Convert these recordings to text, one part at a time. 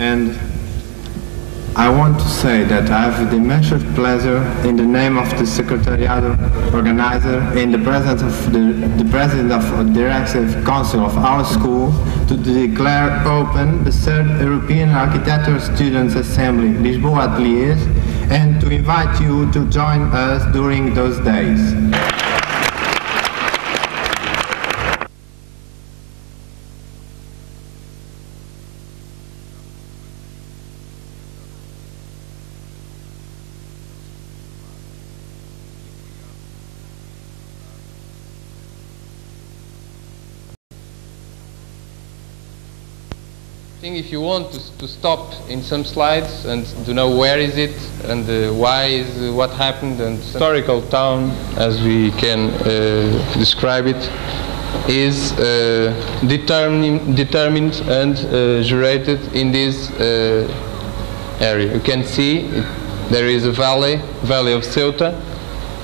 And I want to say that I have the immense pleasure, in the name of the Secretariat organizer, in the presence of the President of the Directive Council of our school, to declare open the third European Architecture Students' Assembly, LISBOA Ateliers, and to invite you to join us during those days. I think if you want to stop in some slides and to know where is it and why is what happened, and historical town, as we can describe it, is determined and curated in this area. You can see there is a valley of Ceuta,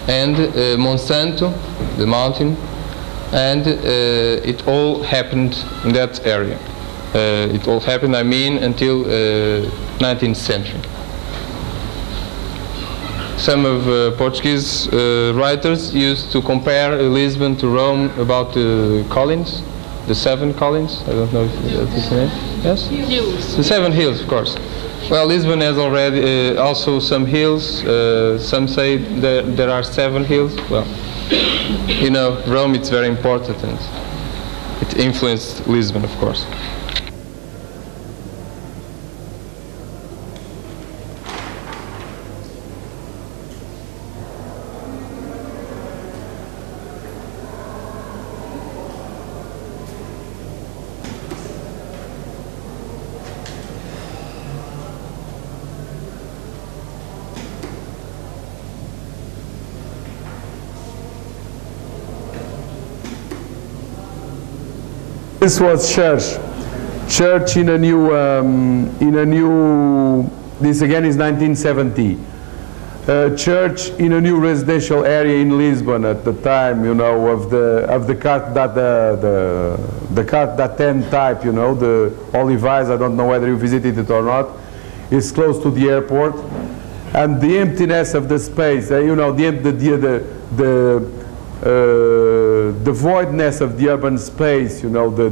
and Monsanto, the mountain, and it all happened in that area. It all happened, I mean, until 19th century. Some of Portuguese writers used to compare Lisbon to Rome about the Collins, the 7 Collins. I don't know if that is the name. Yes? Hills. The 7 hills, of course. Well, Lisbon has already also some hills. Some say there are 7 hills. Well, you know, Rome, it's very important, and it influenced Lisbon, of course. This was church in a new, this again is 1970. Church in a new residential area in Lisbon at the time, you know, of the Carte d'Athènes type, you know, the Olivais. I don't know whether you visited it or not. It's close to the airport, and the emptiness of the space, you know, the voidness of the urban space, you know, that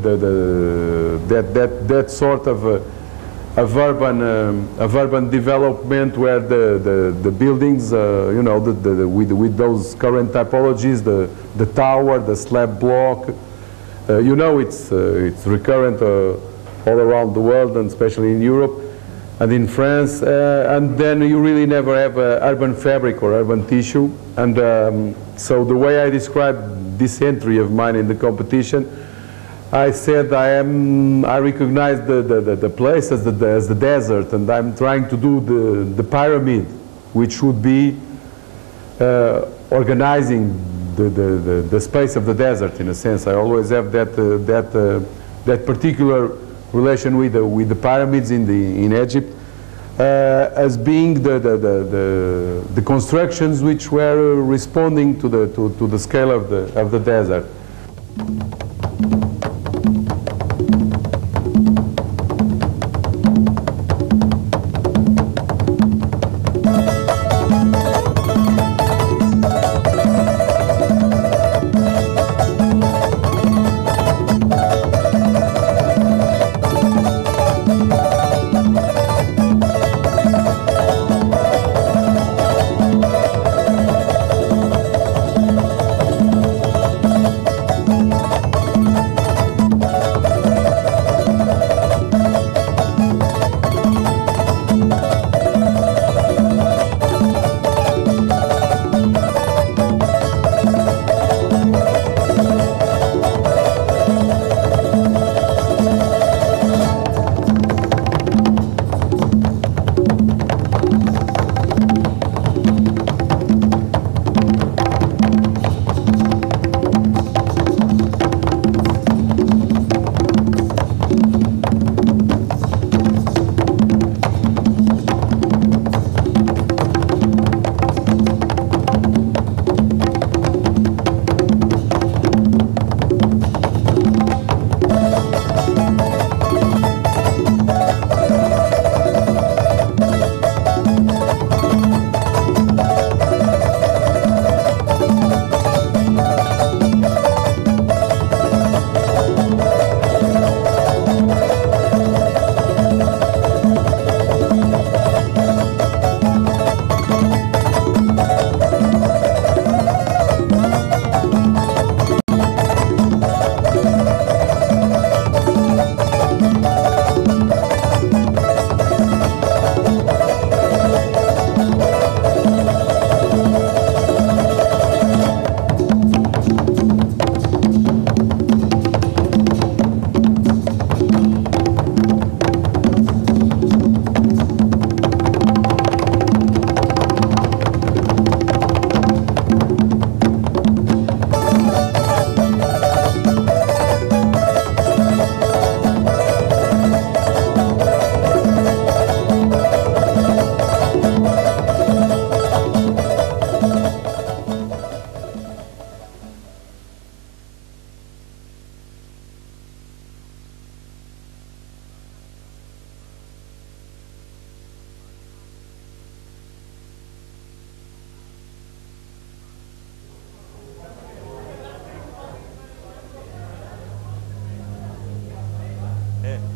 sort of urban development where the buildings, you know, with those current typologies, the tower, the slab block, you know, it's recurrent all around the world, and especially in Europe and in France, and then you really never have urban fabric or urban tissue. And so the way I describe this entry of mine in the competition, I said I recognize the place as the desert, and I'm trying to do the pyramid, which would be organizing the space of the desert, in a sense. I always have that particular relation with the pyramids in Egypt, as being the constructions which were responding to the scale of the desert.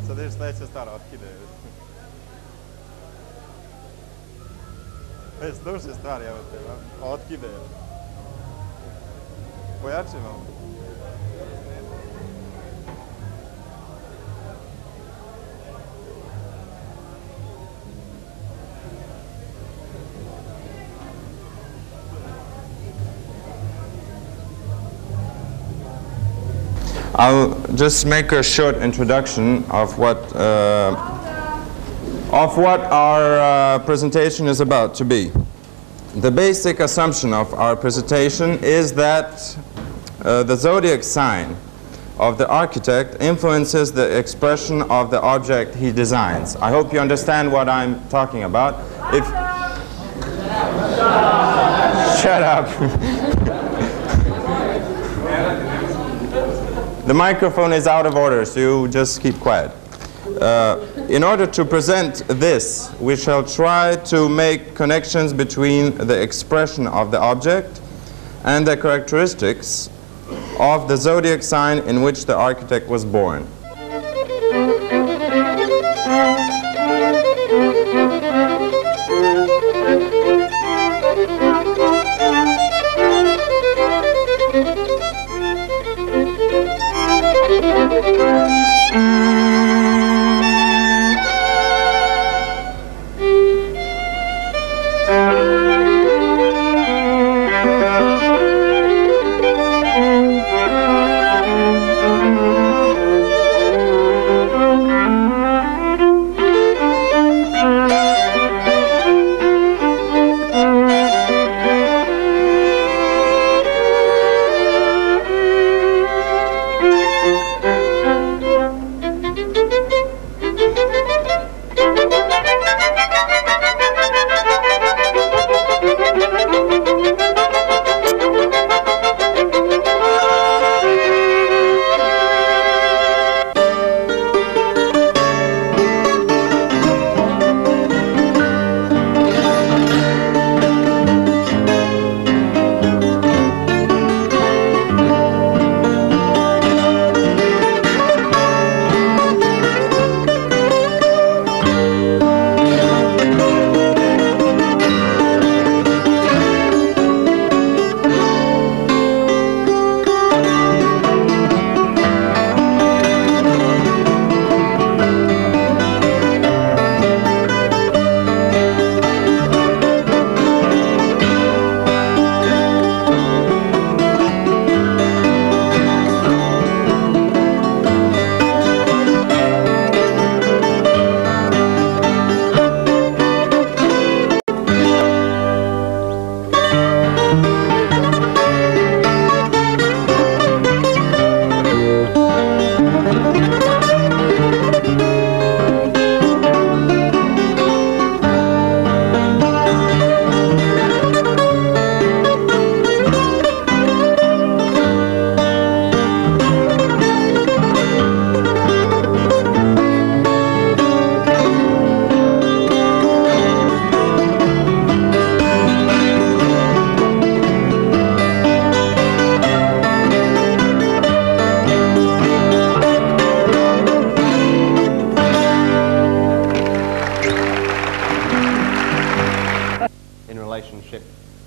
Sad je sledeća stvar, otkide. Slušaj stvari, evo te, otkide. Pojači malo. I'll just make a short introduction of what our presentation is about to be. The basic assumption of our presentation is that the zodiac sign of the architect influences the expression of the object he designs. I hope you understand what I'm talking about. If shut up. The microphone is out of order, so you just keep quiet. In order to present this, we shall try to make connections between the expression of the object and the characteristics of the zodiac sign in which the architect was born.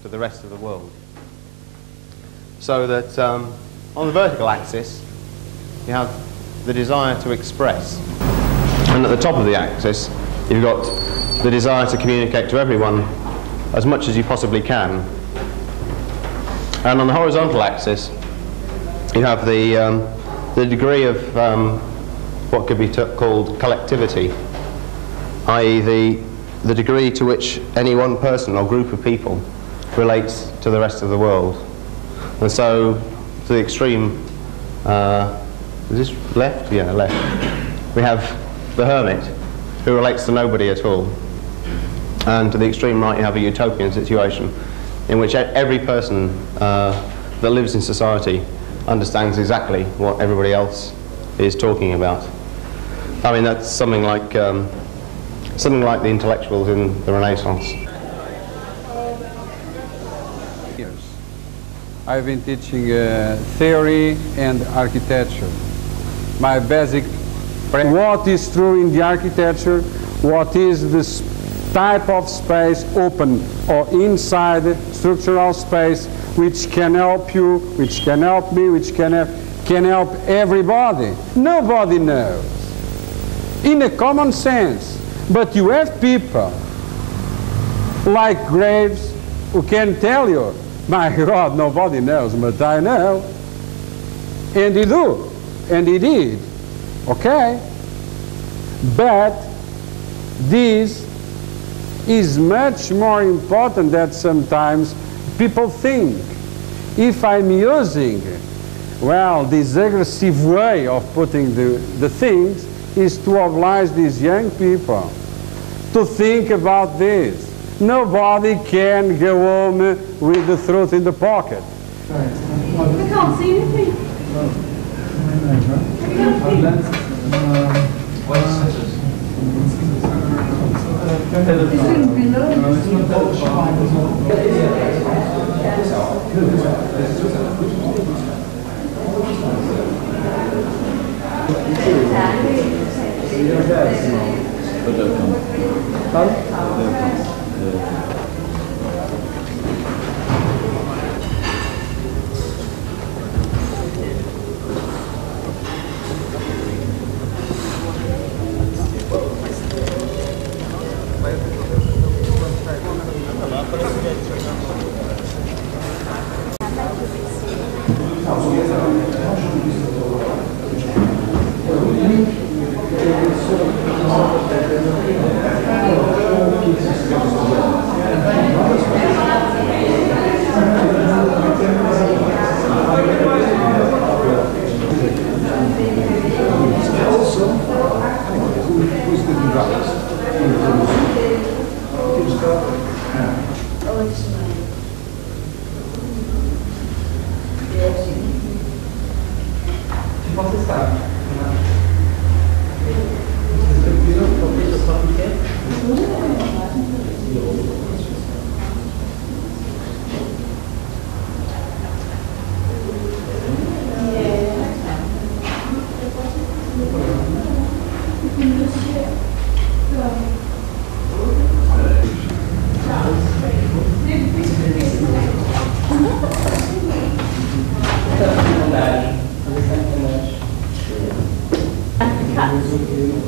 To the rest of the world. So that on the vertical axis you have the desire to express, and at the top of the axis you've got the desire to communicate to everyone as much as you possibly can, and on the horizontal axis you have the degree of what could be called collectivity, i.e. the degree to which any one person or group of people relates to the rest of the world. And so, to the extreme, is this left? Yeah, left. We have the hermit, who relates to nobody at all. And to the extreme right, you have a utopian situation, in which every person that lives in society understands exactly what everybody else is talking about. I mean, that's something like the intellectuals in the Renaissance. I've been teaching theory and architecture. My basic what is true in the architecture, what is the type of space, open or inside structural space, which can help you, which can help me, which can help everybody. Nobody knows. In a common sense. But you have people like Graves who can tell you, my God, nobody knows, but I know. And he do, and he did. Okay? But this is much more important than sometimes people think. If I'm using, well, this aggressive way of putting the things is to oblige these young people to think about this. Nobody can go home with the throat in the pocket. We can't see anything.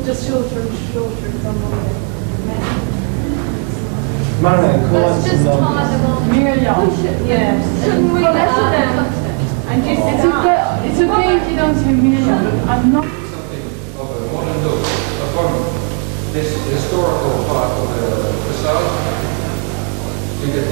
Just shorter and shorter. Let's just tie them on. Yeah. Shouldn't we let it and just it's okay if you don't say Miriam. I'm not. This historical part of the facade, you get